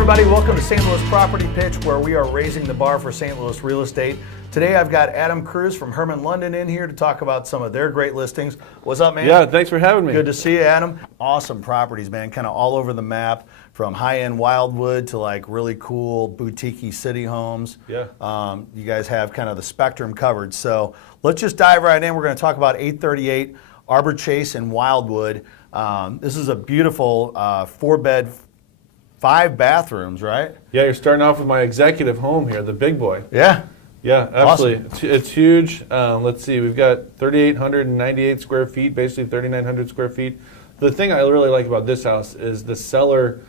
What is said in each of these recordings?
everybody, welcome to St. Louis Property Pitch, where we are raising the bar for St. Louis real estate. Today I've got Adam Kruse from Hermann London in here to talk about some of their great listings. What's up, man? Yeah, thanks for having me. Good to see you, Adam. Awesome properties, man, kind of all over the map, from high-end Wildwood to like really cool boutique-y city homes. Yeah. You guys have kind of the spectrum covered. So let's just dive right in. We're going to talk about 838 Arbor Chase in Wildwood. This is a beautiful 4-bed, 5 bathrooms, right? Yeah, you're starting off with my executive home here, the big boy. Yeah. Yeah, absolutely. Awesome. It's huge. Let's see, we've got 3,898 square feet, basically 3,900 square feet. The thing I really like about this house is the seller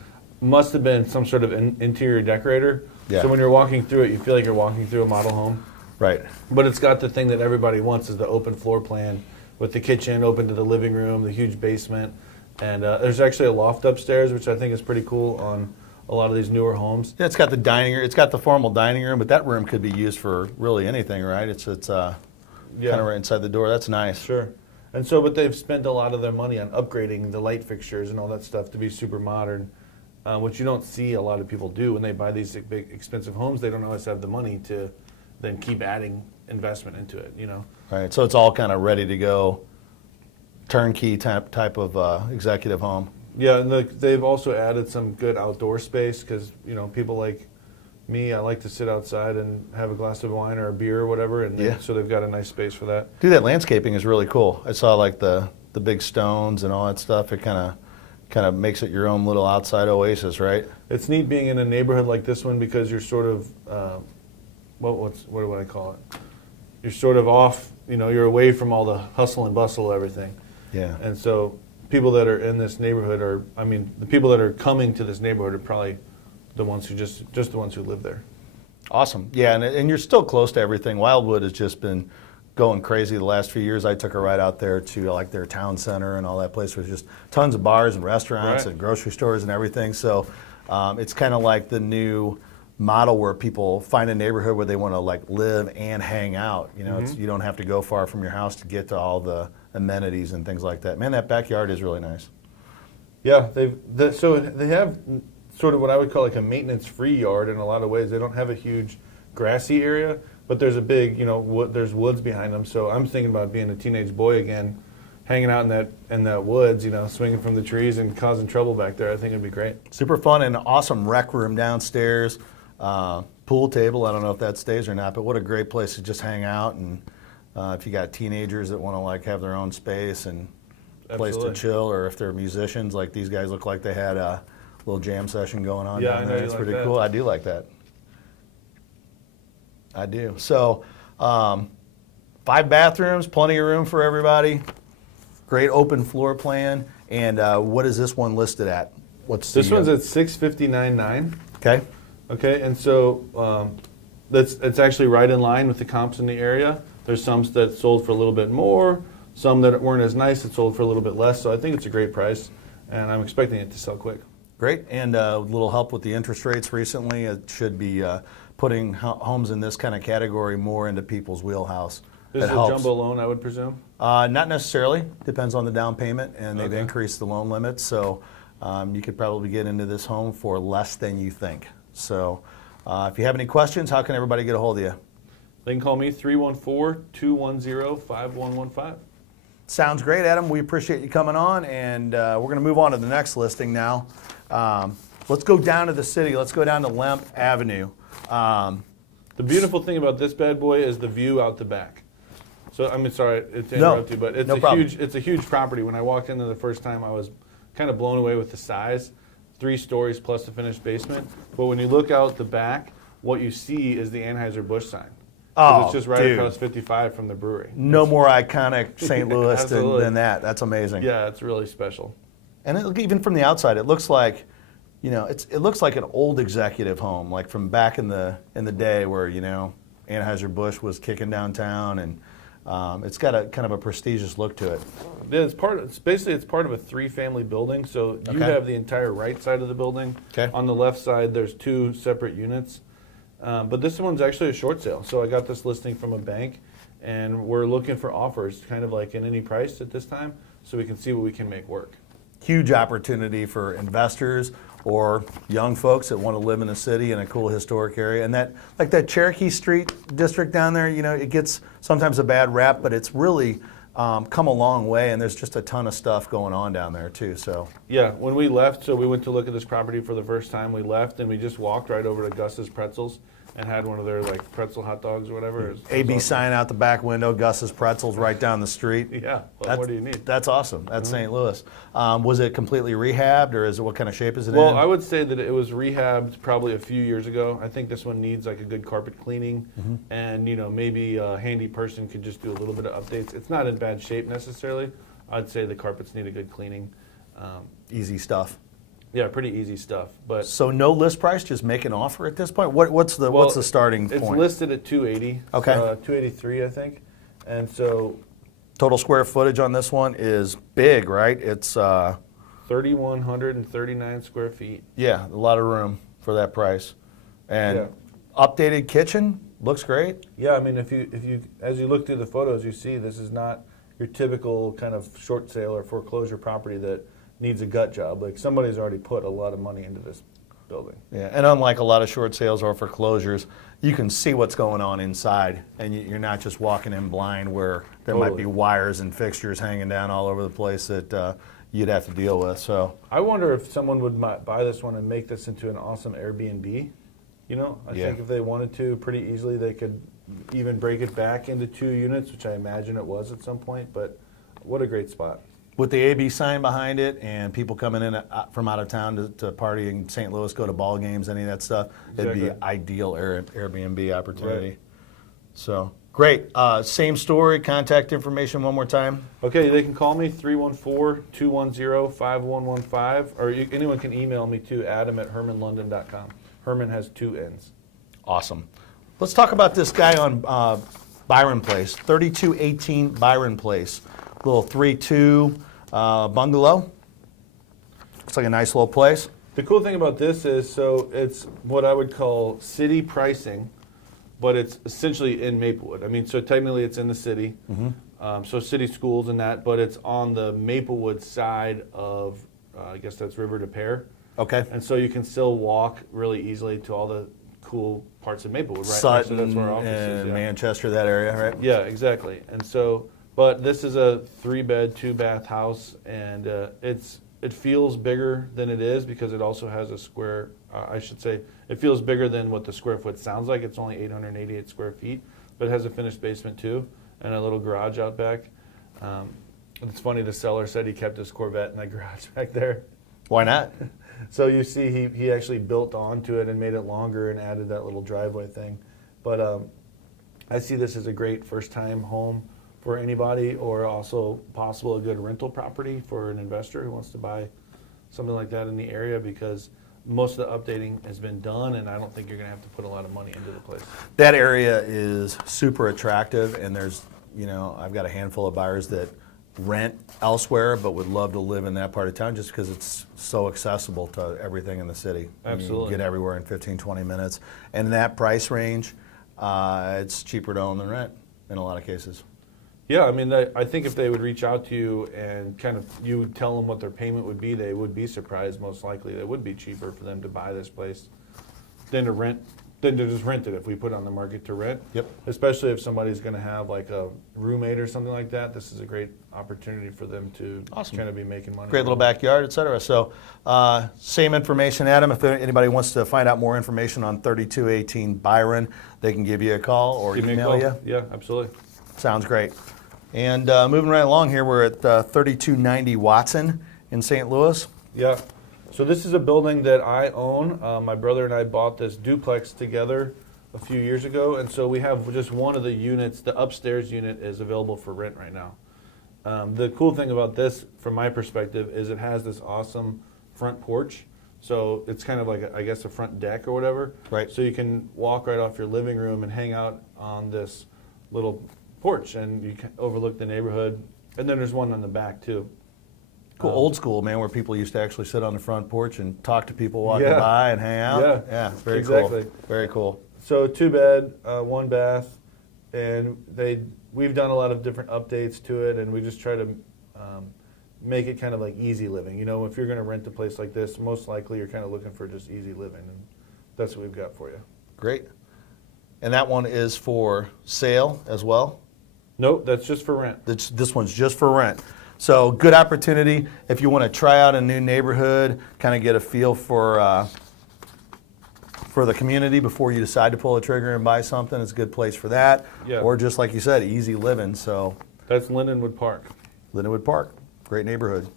must have been some sort of interior decorator. Yeah. So when you're walking through it, you feel like you're walking through a model home. Right. But it's got the thing that everybody wants, is the open floor plan with the kitchen open to the living room, the huge basement. And there's actually a loft upstairs, which I think is pretty cool on a lot of these newer homes. Yeah, it's got the dining room. It's got the formal dining room, but that room could be used for really anything, right? It's kind of right inside the door. That's nice. Sure. And so, but they've spent a lot of their money on upgrading the light fixtures and all that stuff to be super modern, which you don't see a lot of people do when they buy these big, expensive homes. They don't always have the money to then keep adding investment into it, you know? Right. So it's all kind of ready to go, turnkey type of executive home. Yeah, and they've also added some good outdoor space because, you know, people like me, I like to sit outside and have a glass of wine or a beer or whatever, and so they've got a nice space for that. Dude, that landscaping is really cool. I saw like the big stones and all that stuff. It kind of makes it your own little outside oasis, right? It's neat being in a neighborhood like this one because you're sort of, what do I call it? You're sort of off, you know, you're away from all the hustle and bustle of everything. Yeah. And so people that are in this neighborhood the people that are coming to this neighborhood are probably the ones who just the ones who live there. Awesome. Yeah, and you're still close to everything. Wildwood has just been going crazy the last few years. I took a ride out there to like their town center and all that place. There's just tons of bars and restaurants and grocery stores and everything. So it's kind of like the new model where people find a neighborhood where they want to like live and hang out. You know, you don't have to go far from your house to get to all the amenities and things like that. Man, that backyard is really nice. Yeah, so they have sort of what I would call like a maintenance-free yard in a lot of ways. They don't have a huge grassy area, but there's a big, you know, there's woods behind them. So I'm thinking about being a teenage boy again, hanging out in that woods, you know, swinging from the trees and causing trouble back there. I think it'd be great. Super fun, and an awesome rec room downstairs. Pool table, I don't know if that stays or not, but what a great place to just hang out. And if you got teenagers that want to like have their own space and place to chill, or if they're musicians, like these guys look like they had a little jam session going on down there. It's pretty cool. I do like that. I do. So 5 bathrooms, plenty of room for everybody. Great open floor plan. And what is this one listed at? This one's at $659,900. Okay. Okay, and so it's actually right in line with the comps in the area. There's some that sold for a little bit more, some that weren't as nice that sold for a little bit less. So I think it's a great price, and I'm expecting it to sell quick. Great, and a little help with the interest rates recently. It should be putting homes in this kind of category more into people's wheelhouse. This is a jumbo loan, I would presume? Not necessarily. Depends on the down payment, and they've increased the loan limit. So you could probably get into this home for less than you think. So if you have any questions, how can everybody get a hold of you? They can call me 314-210-5115. Sounds great, Adam. We appreciate you coming on, and we're going to move on to the next listing now. Let's go down to the city. Let's go down to Lemp Avenue. The beautiful thing about this bad boy is the view out the back. So I'm sorry to interrupt you, but it's a huge property. When I walked in there the first time, I was kind of blown away with the size. 3 stories plus the finished basement. But when you look out the back, what you see is the Anheuser-Busch sign. Oh, it's just right across 55 from the brewery. No more iconic St. Louis than that. That's amazing. Yeah, it's really special. And even from the outside, it looks like, you know, it looks like an old executive home, like from back in the day where, you know, Anheuser-Busch was kicking downtown, and it's got a kind of a prestigious look to it. Yeah, it's part of a 3-family building. So you have the entire right side of the building. Okay. On the left side, there's 2 separate units. But this one's actually a short sale. So I got this listing from a bank, and we're looking for offers kind of like in any price at this time so we can see what we can make work. Huge opportunity for investors or young folks that want to live in a city in a cool historic area. And that, like that Cherokee Street district down there, you know, it gets sometimes a bad rap, but it's really come a long way, and there's just a ton of stuff going on down there too. So yeah, when we left, so we went to look at this property for the first time. We left and we just walked right over to Gus's Pretzels and had one of their like pretzel hot dogs or whatever. AB awesome. Sign out the back window, Gus's Pretzels right down the street. Yeah, well, what do you need? That's awesome. That's St. Louis. Was it completely rehabbed, or is it, what kind of shape is it in? Well, I would say that it was rehabbed probably a few years ago. I think this one needs like a good carpet cleaning, and you know, maybe a handy person could just do a little bit of updates. It's not in bad shape necessarily. I'd say the carpets need a good cleaning. Easy stuff. Yeah, pretty easy stuff. But so no list price, just make an offer at this point. What's the starting point? It's listed at 280. Okay. 283, I think. And so total square footage on this one is big, right? It's 3,139 square feet. Yeah, a lot of room for that price. And updated kitchen looks great. Yeah, I mean, if you as you look through the photos, you see this is not your typical kind of short sale or foreclosure property that needs a gut job. Like somebody's already put a lot of money into this building. Yeah, and unlike a lot of short sales or foreclosures, you can see what's going on inside, and you're not just walking in blind where there might be wires and fixtures hanging down all over the place that you'd have to deal with. So I wonder if someone would buy this one and make this into an awesome Airbnb. You know, I think if they wanted to, pretty easily they could even break it back into 2 units, which I imagine it was at some point. But what a great spot. With the AB sign behind it and people coming in from out of town to party in St. Louis, go to ball games, any of that stuff, it'd be an ideal Airbnb opportunity. Right. So, great. Same story, contact information one more time. Okay, they can call me, 314-210-5115, or anyone can email me too, adam@hermanlondon.com. Hermann has 2 N's. Awesome. Let's talk about this guy on Byron Place, 3218 Byron Place. Little 3-2 bungalow. Looks like a nice little place. The cool thing about this is, so it's what I would call city pricing, but it's essentially in Maplewood. I mean, so technically it's in the city, so city schools and that, but it's on the Maplewood side of, I guess that's River to Pear. Okay. And so you can still walk really easily to all the cool parts of Maplewood, right? Sutton so that's where our office is. And Manchester, that area, right? Yeah, exactly. And so, but this is a 3-bed, 2-bath house, and it feels bigger than it is because it also has a square, I should say, it feels bigger than what the square foot sounds like. It's only 888 square feet, but it has a finished basement too and a little garage out back. It's funny, the seller said he kept his Corvette in that garage back there. Why not? So you see he actually built onto it and made it longer and added that little driveway thing. But I see this as a great first-time home for anybody, or also possible a good rental property for an investor who wants to buy something like that in the area, because most of the updating has been done, and I don't think you're going to have to put a lot of money into the place. That area is super attractive, and there's, you know, I've got a handful of buyers that rent elsewhere but would love to live in that part of town just because it's so accessible to everything in the city. Absolutely. You can get everywhere in 15, 20 minutes. And in that price range, it's cheaper to own than rent in a lot of cases. Yeah, I mean, I think if they would reach out to you and kind of you would tell them what their payment would be, they would be surprised. Most likely, it would be cheaper for them to buy this place than to rent, than to just rent it if we put it on the market to rent. Yep. Especially if somebody's going to have like a roommate or something like that. This is a great opportunity for them to kind of be making money. Great little backyard, et cetera. So same information, Adam. If anybody wants to find out more information on 3218 Byron, they can give you a call or email you. Yeah, absolutely. Sounds great. And moving right along here, we're at 3290 Watson in St. Louis. Yeah. So this is a building that I own. My brother and I bought this duplex together a few years ago, and so we have just one of the units. The upstairs unit is available for rent right now. The cool thing about this, from my perspective, is it has this awesome front porch. So it's kind of like, I guess, a front deck or whatever. Right. So you can walk right off your living room and hang out on this little porch, and you can overlook the neighborhood. And then there's one on the back too. Cool, old school, man, where people used to actually sit on the front porch and talk to people walking by and hang out. Yeah, very cool. Very cool. So 2-bed, 1 bath, and we've done a lot of different updates to it, and we just try to make it kind of like easy living. You know, if you're going to rent a place like this, most likely you're kind of looking for just easy living, and that's what we've got for you. Great. And that one is for sale as well? Nope, that's just for rent. This one's just for rent. So good opportunity if you want to try out a new neighborhood, kind of get a feel for the community before you decide to pull a trigger and buy something. It's a good place for that. Yeah. Or just like you said, easy living. So that's Lindenwood Park. Lindenwood Park, great neighborhood.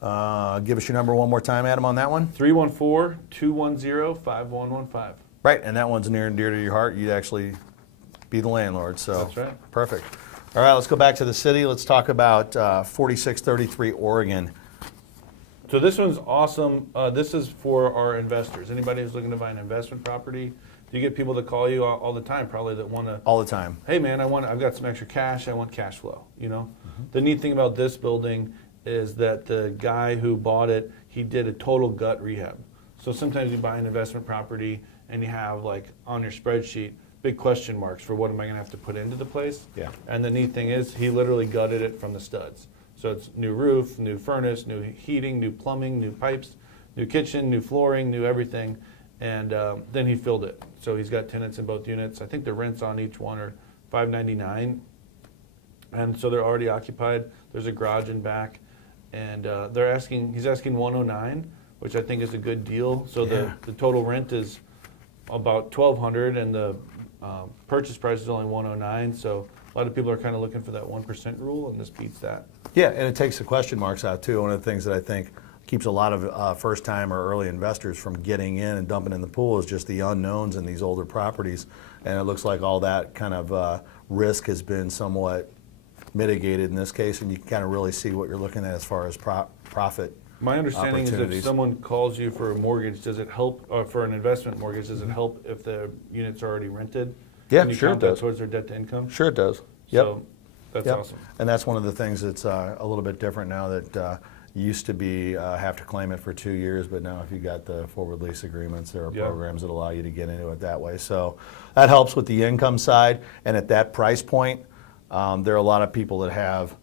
Give us your number one more time, Adam, on that one. 314-210-5115. Right, and that one's near and dear to your heart. You'd actually be the landlord. So that's right. Perfect. All right, let's go back to the city. Let's talk about 4633 Oregon. So this one's awesome. This is for our investors. Anybody who's looking to buy an investment property, you get people that call you all the time, probably that want to. All the time. Hey man, I've got some extra cash. I want cash flow. You know, The neat thing about this building is that the guy who bought it, he did a total gut rehab. So sometimes you buy an investment property and you have like on your spreadsheet big question marks for what am I going to have to put into the place. Yeah. And the neat thing is he literally gutted it from the studs. So it's new roof, new furnace, new heating, new plumbing, new pipes, new kitchen, new flooring, new everything. And then he filled it. So he's got tenants in both units. I think the rents on each one are $599. And so they're already occupied. There's a garage in back. And he's asking $109, which I think is a good deal. So the total rent is about $1,200 and the purchase price is only $109. So a lot of people are kind of looking for that 1% rule, and this beats that. Yeah, and it takes the question marks out too. One of the things that I think keeps a lot of first-time or early investors from getting in and dumping in the pool is just the unknowns in these older properties. And it looks like all that kind of risk has been somewhat mitigated in this case, and you can kind of really see what you're looking at as far as profit. My understanding is if someone calls you for a mortgage, does it help, for an investment mortgage, does it help if the units are already rented? Yeah, Can you sure count it that does. towards their debt to income? Sure it does. Yep. So that's Yep. awesome. And that's one of the things that's a little bit different now that used to be have to claim it for 2 years, but now if you got the forward lease agreements, there are programs that allow you to get into it that way. So that helps with the income side. And at that price point, there are a lot of people that have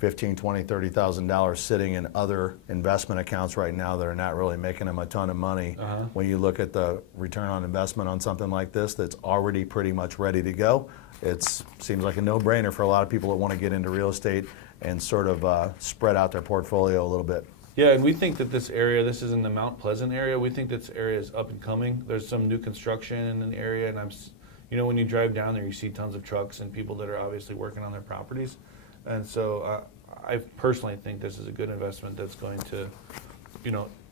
$15,000, $20,000, $30,000 sitting in other investment accounts right now that are not really making them a ton of money. When you look at the return on investment on something like this that's already pretty much ready to go, it seems like a no-brainer for a lot of people that want to get into real estate and sort of spread out their portfolio a little bit. Yeah, and we think that this is in the Mount Pleasant area. We think this area is up and coming. There's some new construction in the area, and when you drive down there, you see tons of trucks and people that are obviously working on their properties. And so I personally think this is a good investment that's going to,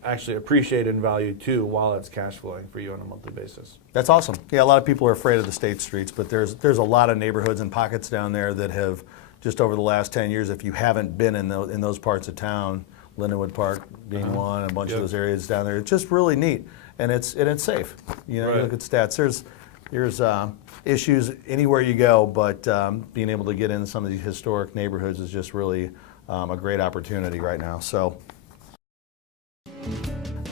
actually appreciate in value too while it's cash flowing for you on a monthly basis. That's awesome. Yeah, a lot of people are afraid of the state streets, but there's a lot of neighborhoods and pockets down there that have just over the last 10 years, if you haven't been in those parts of town, Lindenwood Park being one, a bunch of those areas down there, it's just really neat, and it's safe. You look at stats. There's issues anywhere you go, but being able to get into some of these historic neighborhoods is just really a great opportunity right now. So,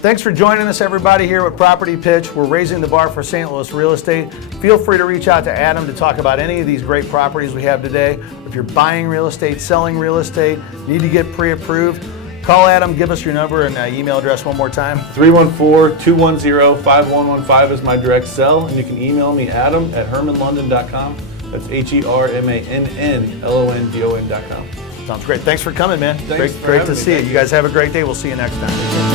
thanks for joining us, everybody, here with Property Pitch. We're raising the bar for St. Louis real estate. Feel free to reach out to Adam to talk about any of these great properties we have today. If you're buying real estate, selling real estate, need to get pre-approved, call Adam, give us your number and email address one more time. 314-210-5115 is my direct cell, and you can email me, adam@hermannlondon.com. That's HERMANNLONDON.com. Sounds great. Thanks for coming, man. Thanks great to see you. You guys have a great day. We'll see you next time.